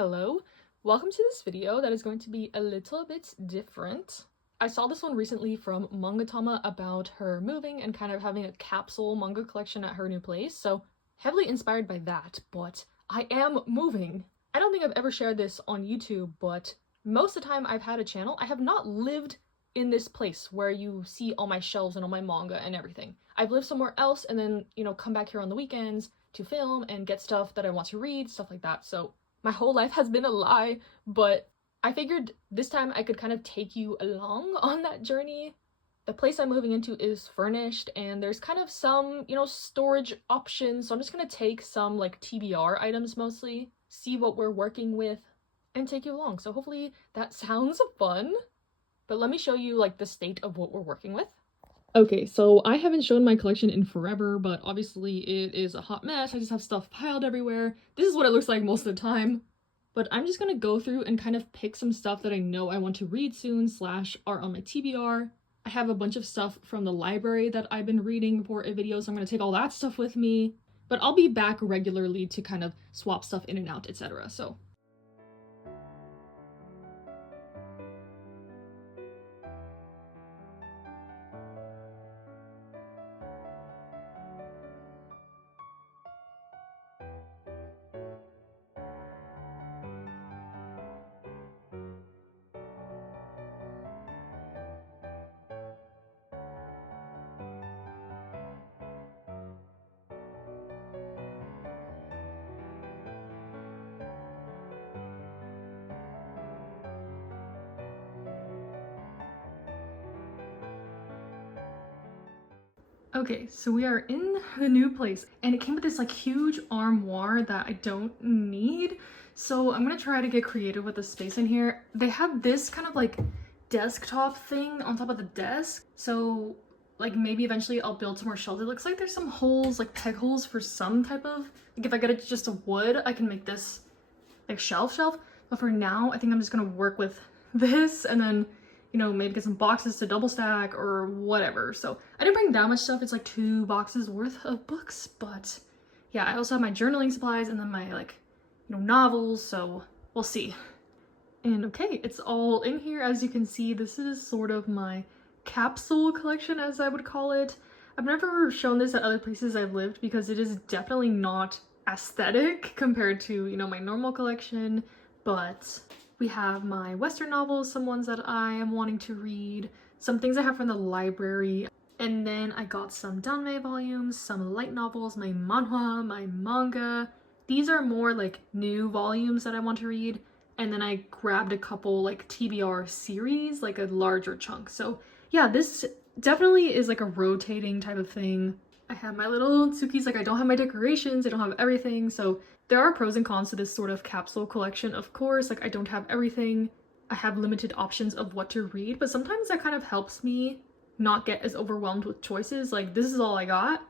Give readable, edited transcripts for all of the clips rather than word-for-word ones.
Hello, welcome to this video that is going to be a little bit different. I saw this one recently from Mangatama about her moving and kind of having a capsule manga collection at her new place, so heavily inspired by that, but I am moving. I don't think I've ever shared this on YouTube, but most of the time I've had a channel, I have not lived in this place where you see all my shelves and all my manga and everything. I've lived somewhere else and then, come back here on the weekends to film and get stuff that I want to read, stuff like that, so my whole life has been a lie, but I figured this time I could kind of take you along on that journey. The place I'm moving into is furnished and there's kind of some, storage options. So I'm just gonna take some like TBR items mostly, see what we're working with, and take you along. So hopefully that sounds fun. But let me show you like the state of what we're working with. Okay, so I haven't shown my collection in forever, but obviously it is a hot mess. I just have stuff piled everywhere. This is what it looks like most of the time. But I'm just gonna go through and kind of pick some stuff that I know I want to read soon / are on my TBR. I have a bunch of stuff from the library that I've been reading for a video, so I'm gonna take all that stuff with me. But I'll be back regularly to kind of swap stuff in and out, etc. So okay, so we are in the new place and it came with this like huge armoire that I don't need. So I'm gonna try to get creative with the space in here. They have this kind of like desktop thing on top of the desk. So like maybe eventually I'll build some more shelves. It looks like there's some holes, like peg holes for some type of, like if I get it just a wood, I can make this like shelf. But for now, I think I'm just gonna work with this and then maybe get some boxes to double stack or whatever. So I didn't bring that much stuff. It's like 2 boxes worth of books, but yeah, I also have my journaling supplies and then my novels, so we'll see. And okay, it's all in here. As you can see, this is sort of my capsule collection, as I would call it. I've never shown this at other places I've lived because it is definitely not aesthetic compared to, my normal collection, but we have my Western novels, some ones that I am wanting to read, some things I have from the library, and then I got some danmei volumes, some light novels, my manhwa, my manga. These are more like new volumes that I want to read, and then I grabbed a couple like TBR series, like a larger chunk. So yeah, this definitely is like a rotating type of thing. I have my little tsukis, like I don't have my decorations, I don't have everything, so there are pros and cons to this sort of capsule collection, of course. Like I don't have everything, I have limited options of what to read, but sometimes that kind of helps me not get as overwhelmed with choices. Like this is all I got,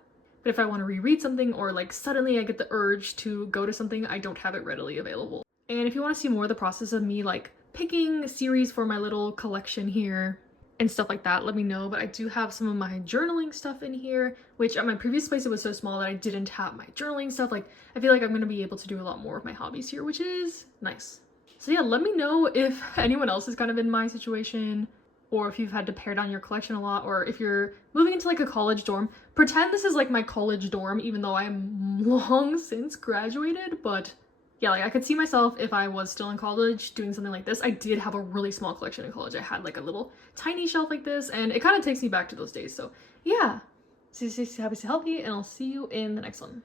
but if I want to reread something or like suddenly I get the urge to go to something, I don't have it readily available. And if you want to see more of the process of me like picking series for my little collection here and stuff like that, let me know. But I do have some of my journaling stuff in here, which at my previous place it was so small that I didn't have my journaling stuff. Like I feel like I'm gonna be able to do a lot more of my hobbies here, which is nice. So yeah, let me know if anyone else is kind of in my situation, or if you've had to pare down your collection a lot, or if you're moving into like a college dorm. Pretend this is like my college dorm, even though I'm long since graduated, but yeah, like I could see myself if I was still in college doing something like this. I did have a really small collection in college. I had like a little tiny shelf like this, and it kind of takes me back to those days. So yeah, stay happy, stay healthy, and I'll see you in the next one.